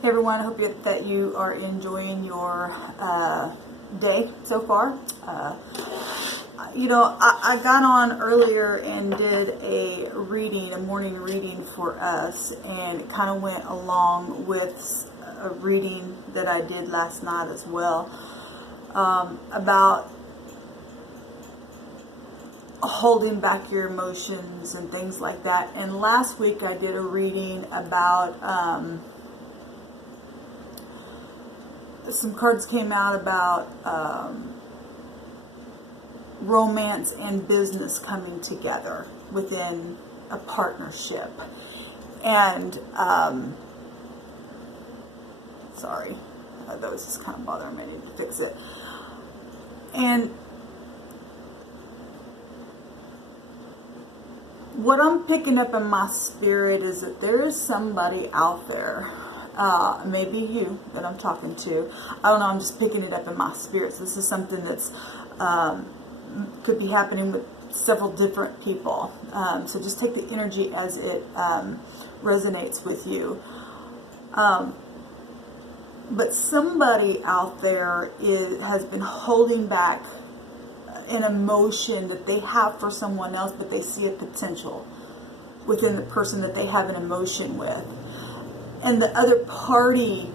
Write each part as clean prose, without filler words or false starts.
Hey everyone, I hope that you are enjoying your day so far. I got on earlier and did a morning reading for us, and it kind of went along with a reading that I did last night as well, about holding back your emotions and things like that. And last week I did a reading about some cards came out about romance and business coming together within a partnership. And sorry, that was just kind of bothering me. I need to fix it. And what I'm picking up in my spirit is that there is somebody out there, maybe you that I'm talking to. I don't know, I'm just picking it up in my spirit. So this is something that's could be happening with several different people. So just take the energy as it resonates with you. But somebody out there has been holding back an emotion that they have for someone else, but they see a potential within the person that they have an emotion with. And the other party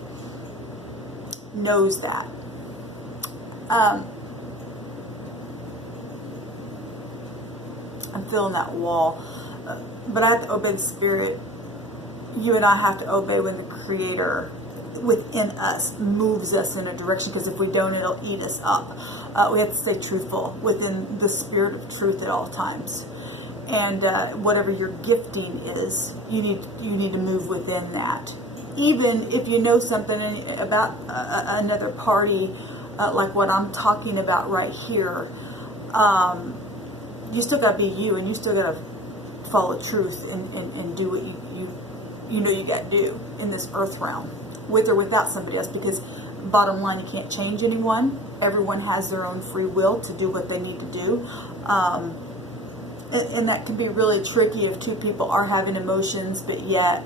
knows that. I'm feeling that wall. But I have to obey the Spirit. You and I have to obey when the Creator within us moves us in a direction, because if we don't, it'll eat us up. We have to stay truthful within the spirit of truth at all times. And whatever your gifting is, you need to move within that. Even if you know something about another party, like what I'm talking about right here, you still got to be you, and you still got to follow truth and do what you know you got to do in this earth realm, with or without somebody else. Because bottom line, you can't change anyone. Everyone has their own free will to do what they need to do. And that can be really tricky if two people are having emotions, but yet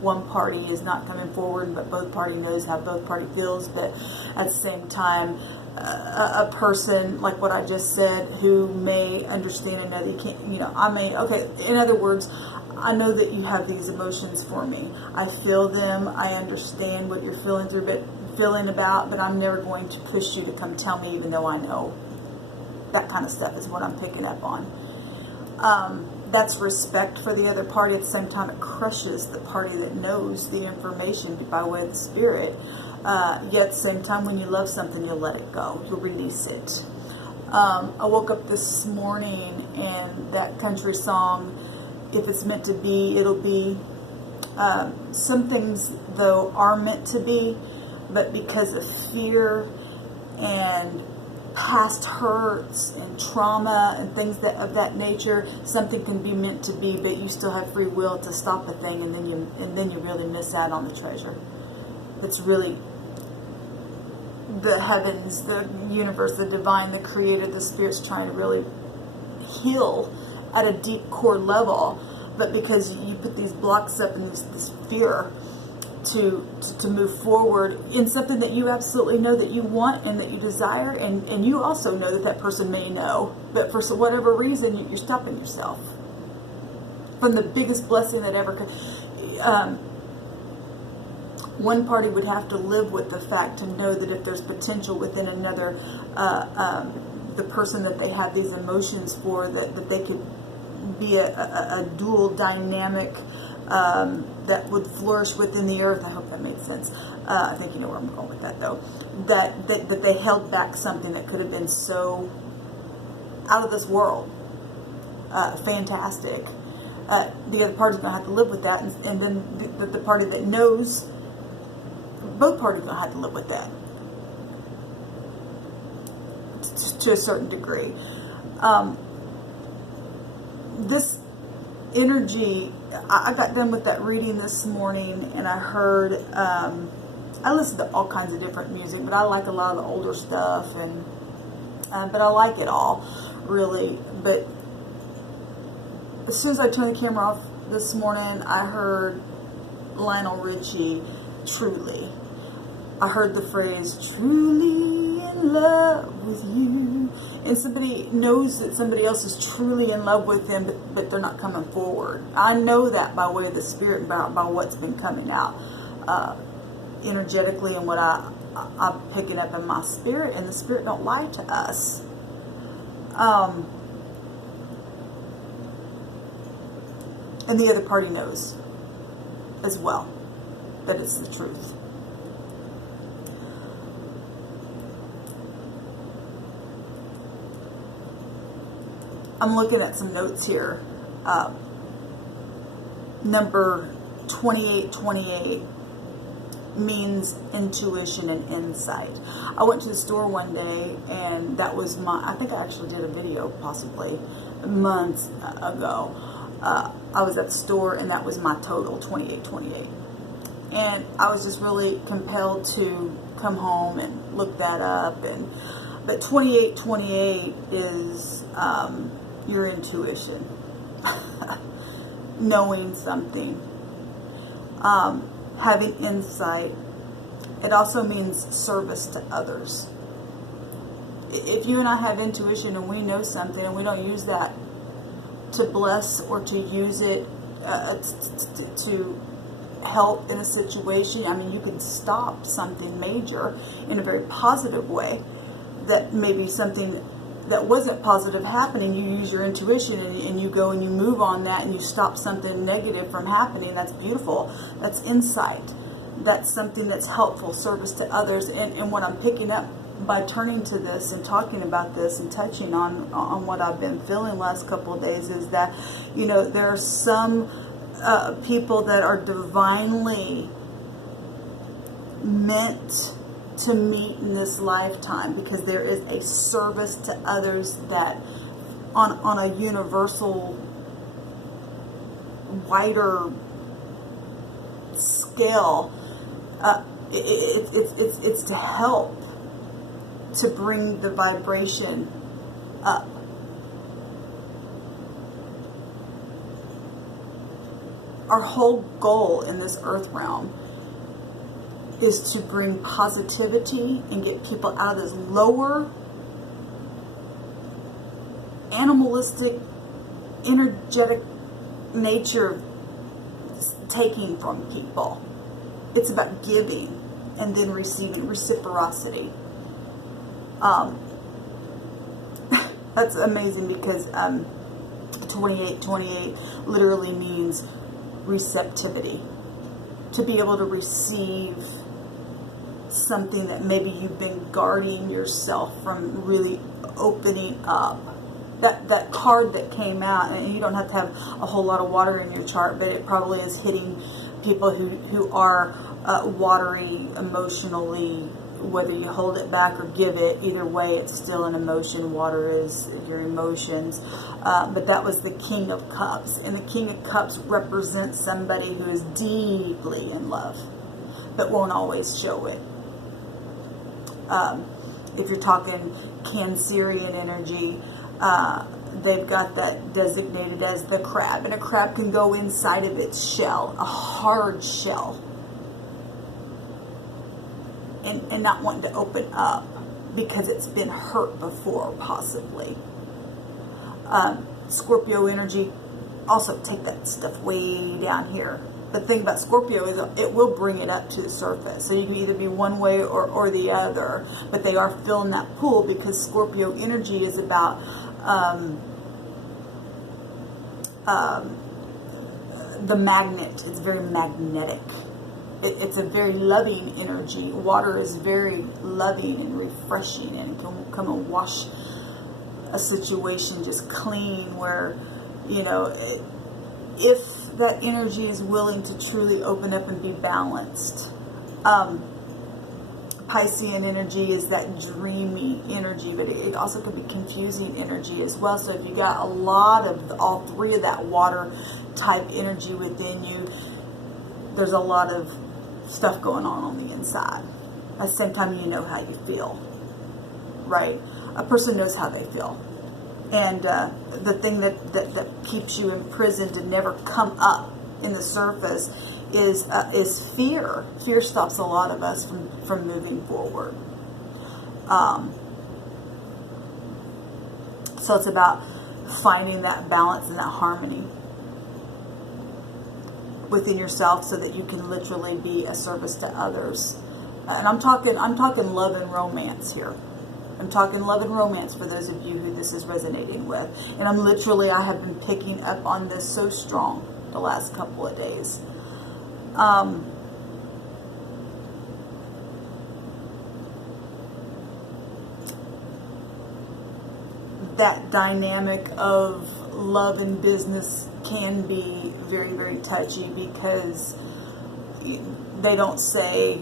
one party is not coming forward, but both party knows how both party feels. But at the same time, a person like what I just said, who may understand and know that you can't, in other words, I know that you have these emotions for me. I feel them. I understand what you're feeling about, but I'm never going to push you to come tell me, even though I know. That kind of stuff is what I'm picking up on. That's respect for the other party. At the same time, it crushes the party that knows the information by way of the Spirit. Yet at the same time, when you love something, you'll let it go. You'll release it. I woke up this morning and that country song, "If it's meant to be, it'll be." Some things, though, are meant to be, but because of fear and past hurts and trauma and things of that nature, something can be meant to be, but you still have free will to stop a thing, and then you really miss out on the treasure. It's really the heavens, the universe, the divine, the Creator, the Spirit's trying to really heal at a deep core level. But because you put these blocks up and this fear to move forward in something that you absolutely know that you want and that you desire, and you also know that person may know, but for whatever reason you're stopping yourself from the biggest blessing that ever could. One party would have to live with the fact to know that if there's potential within another, the person that they have these emotions for, that they could be a dual dynamic that would flourish within the earth. I hope that makes sense. I think you know where I'm going with that, though. That they held back something that could have been so out of this world, fantastic. The other party's going to have to live with that, and then the party that knows, both parties are going to have to live with that to a certain degree. This energy, I got done with that reading this morning, and I heard, I listen to all kinds of different music, but I like a lot of the older stuff, but I like it all, really. But as soon as I turned the camera off this morning, I heard Lionel Richie truly. I heard the phrase, truly in love with you. And somebody knows that somebody else is truly in love with them, but they're not coming forward. I know that by way of the Spirit, by what's been coming out energetically, and what I'm picking up in my spirit. And the Spirit don't lie to us. And the other party knows as well that it's the truth. I'm looking at some notes here. Number 2828 means intuition and insight. I went to the store one day, and that was I think I actually did a video possibly months ago. I was at the store, and that was my total, 2828. And I was just really compelled to come home and look that up. But 2828 is your intuition, knowing something, having insight. It also means service to others. If you and I have intuition and we know something and we don't use that to bless or to use it to help in a situation, I mean, you can stop something major in a very positive way. That maybe something that wasn't positive happening, you use your intuition and you go and you move on that, and you stop something negative from happening. That's beautiful. That's insight. That's something that's helpful, service to others. And what I'm picking up by turning to this and talking about this and touching on what I've been feeling last couple of days is that, you know, there are some people that are divinely meant to meet in this lifetime, because there is a service to others that on a universal, wider scale, it's to help to bring the vibration up. Our whole goal in this earth realm is to bring positivity and get people out of this lower, animalistic, energetic nature of taking from people. It's about giving and then receiving, reciprocity. That's amazing, because 2828 literally means receptivity. To be able to receive something that maybe you've been guarding yourself from really opening up. That card that came out, and you don't have to have a whole lot of water in your chart, but it probably is hitting people who are watery emotionally, whether you hold it back or give it. Either way, it's still an emotion. Water is your emotions. But that was the King of Cups. And the King of Cups represents somebody who is deeply in love, but won't always show it. If you're talking Cancerian energy, they've got that designated as the crab. And a crab can go inside of its shell, a hard shell, and not wanting to open up because it's been hurt before, possibly. Scorpio energy, also take that stuff way down here. The thing about Scorpio is it will bring it up to the surface. So you can either be one way or the other, but they are filling that pool, because Scorpio energy is about the magnet. It's very magnetic. It's a very loving energy. Water is very loving and refreshing, and it can come and wash a situation just clean, where, you know, if that energy is willing to truly open up and be balanced. Piscean energy is that dreamy energy, but it also could be confusing energy as well. So if you got a lot of all three of that water type energy within you, there's a lot of stuff going on the inside. At the same time, you know how you feel, right? A person knows how they feel. And the thing that keeps you imprisoned and never come up in the surface is fear. Fear stops a lot of us from moving forward. So it's about finding that balance and that harmony within yourself so that you can literally be a service to others. And I'm talking love and romance here. I'm talking love and romance for those of you who this is resonating with. And I have been picking up on this so strong the last couple of days. That dynamic of love and business can be very, very touchy, because they don't say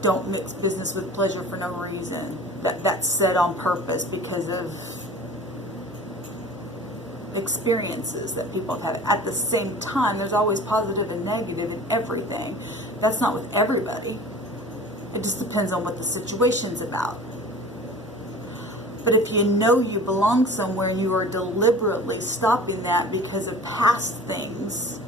don't mix business with pleasure for no reason. That's said on purpose because of experiences that people have had. At the same time, there's always positive and negative in everything. That's not with everybody. It just depends on what the situation's about. But if you know you belong somewhere and you are deliberately stopping that because of past things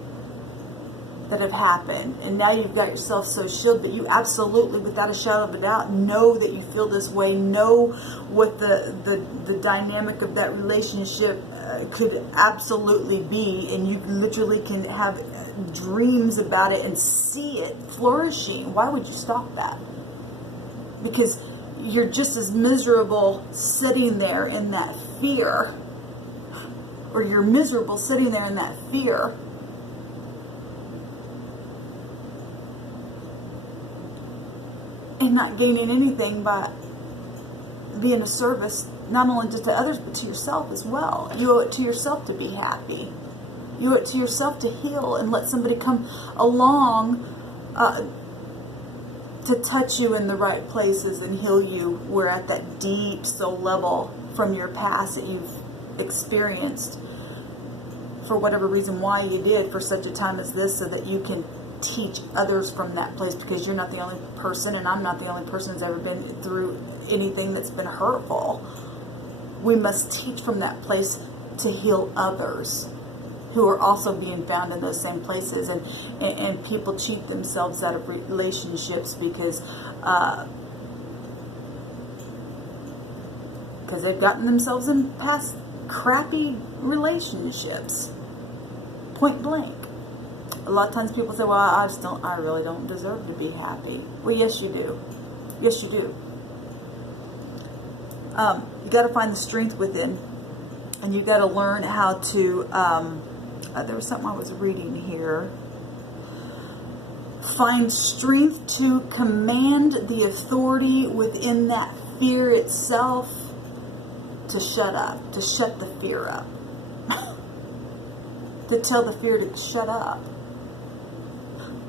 that have happened, and now you've got yourself so shielded, but you absolutely, without a shadow of a doubt, know that you feel this way, know what the dynamic of that relationship could absolutely be, and you literally can have dreams about it and see it flourishing. Why would you stop that? Because you're just as miserable sitting there in that fear, or you're miserable sitting there in that fear, and not gaining anything by being a service, not only just to others, but to yourself as well. You owe it to yourself to be happy. You owe it to yourself to heal and let somebody come along to touch you in the right places and heal you. We're at that deep soul level from your past that you've experienced for whatever reason why you did for such a time as this, so that you can teach others from that place, because you're not the only person, and I'm not the only person who's ever been through anything that's been hurtful. We must teach from that place to heal others who are also being found in those same places. And people cheat themselves out of relationships because they've gotten themselves in past crappy relationships. Point blank. A lot of times people say, well, I really don't deserve to be happy. Well, yes, you do. Yes, you do. You got to find the strength within, and you got to learn how to, there was something I was reading here. Find strength to command the authority within that fear itself to shut up, to shut the fear up. To tell the fear to shut up.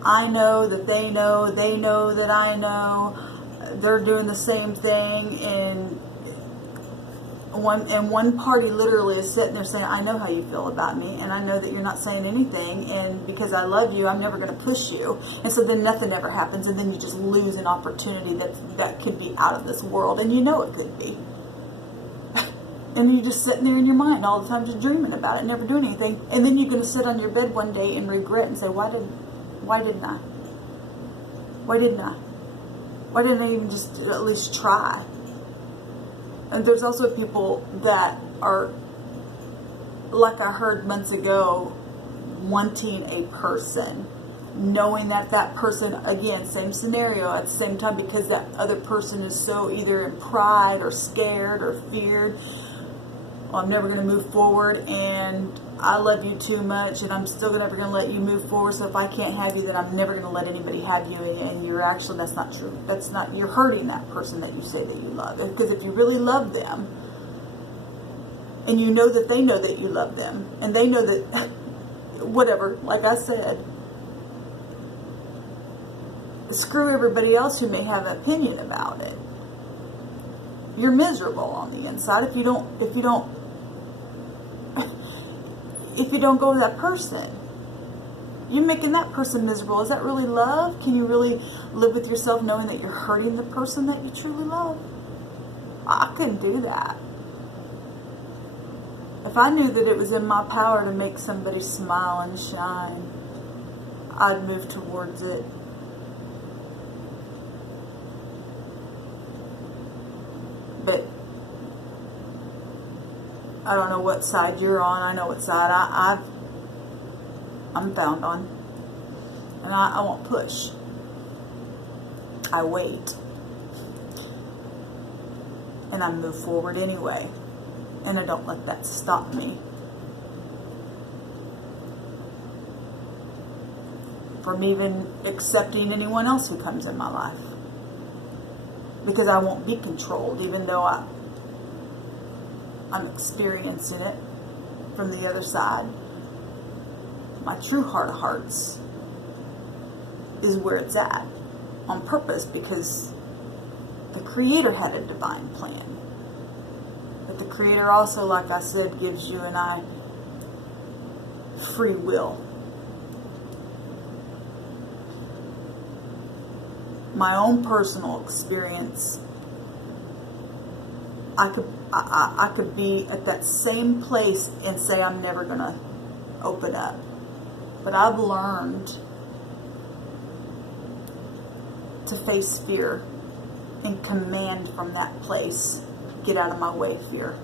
I know that they know that I know, they're doing the same thing, and one party literally is sitting there saying, I know how you feel about me, and I know that you're not saying anything, and because I love you, I'm never going to push you. And so then nothing ever happens, and then you just lose an opportunity that could be out of this world, and you know it could be. And you're just sitting there in your mind all the time, just dreaming about it, never doing anything. And then you're going to sit on your bed one day and regret and say, why didn't I? Why didn't I? Why didn't I even just at least try? And there's also people that are, like I heard months ago, wanting a person, knowing that person, again, same scenario at the same time, because that other person is so either in pride or scared or feared. I'm never going to move forward, and I love you too much, and I'm still never going to let you move forward. So if I can't have you, then I'm never going to let anybody have you. And you're actually, that's not true. You're hurting that person that you say that you love. Because if you really love them, and you know that they know that you love them, and they know that, whatever, like I said, screw everybody else who may have an opinion about it. You're miserable on the inside if you don't go with that person. You're making that person miserable. Is that really love? Can you really live with yourself knowing that you're hurting the person that you truly love? I couldn't do that. If I knew that it was in my power to make somebody smile and shine, I'd move towards it. But I don't know what side you're on. I know what side I'm found on. And I won't push. I wait. And I move forward anyway. And I don't let that stop me from even accepting anyone else who comes in my life. Because I won't be controlled, even though I'm experiencing it from the other side. My true heart of hearts is where it's at, on purpose, because the Creator had a divine plan. But the Creator also, like I said, gives you and I free will. My own personal experience, I could be at that same place and say I'm never going to open up. But I've learned to face fear and command from that place. Get out of my way, fear.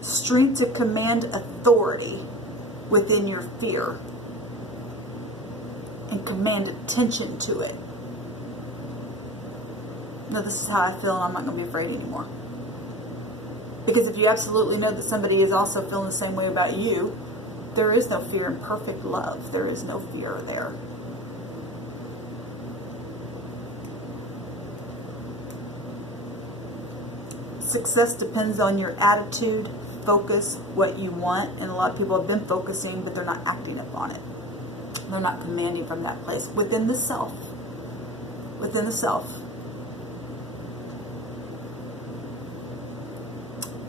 Strength to command authority within your fear and command attention to it. No, this is how I feel, and I'm not going to be afraid anymore. Because if you absolutely know that somebody is also feeling the same way about you, there is no fear in perfect love. There is no fear there. Success depends on your attitude, focus, what you want, and a lot of people have been focusing, but they're not acting upon it. They're not commanding from that place. Within the self. Within the self.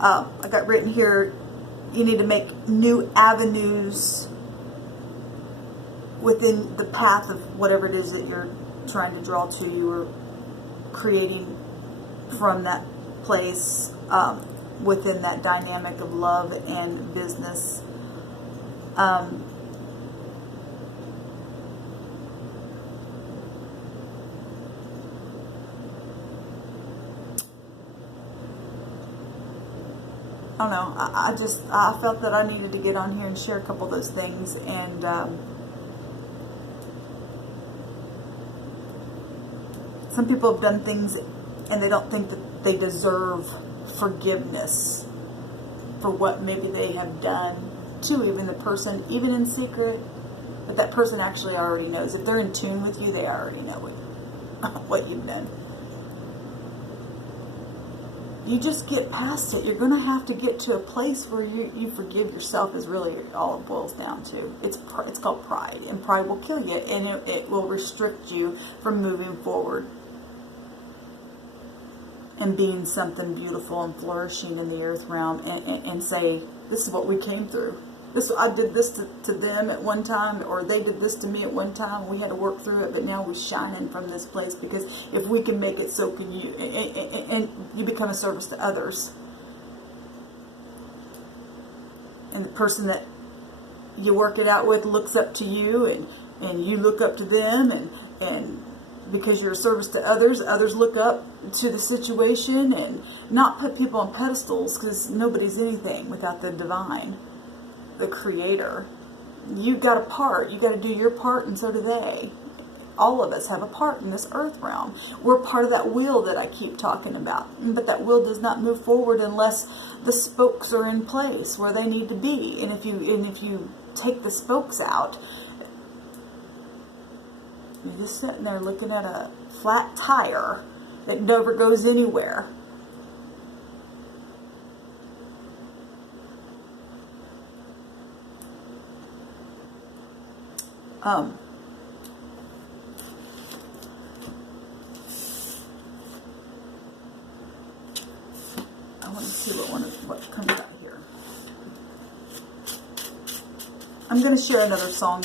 I got written here, you need to make new avenues within the path of whatever it is that you're trying to draw to. You or creating from that place within that dynamic of love and business. I don't know. I felt that I needed to get on here and share a couple of those things. And some people have done things and they don't think that they deserve forgiveness for what maybe they have done to even the person, even in secret. But that person actually already knows. If they're in tune with you, they already know what you've done. You just get past it. You're going to have to get to a place where you forgive yourself is really all it boils down to. It's called pride. And pride will kill you. And it will restrict you from moving forward. And being something beautiful and flourishing in the earth realm. And say, this is what we came through. I did this to them at one time, or they did this to me at one time, and we had to work through it, but now we're shining from this place, because if we can make it, so can you, and you become a service to others. And the person that you work it out with looks up to you, and you look up to them, and because you're a service to others, others look up to the situation, and not put people on pedestals, because nobody's anything without the divine. The Creator. You got a part. You got to do your part, and so do they. All of us have a part in this earth realm. We're part of that wheel that I keep talking about. But that wheel does not move forward unless the spokes are in place where they need to be. And if you take the spokes out, you're just sitting there looking at a flat tire that never goes anywhere. I want to see what comes out here. I'm going to share another song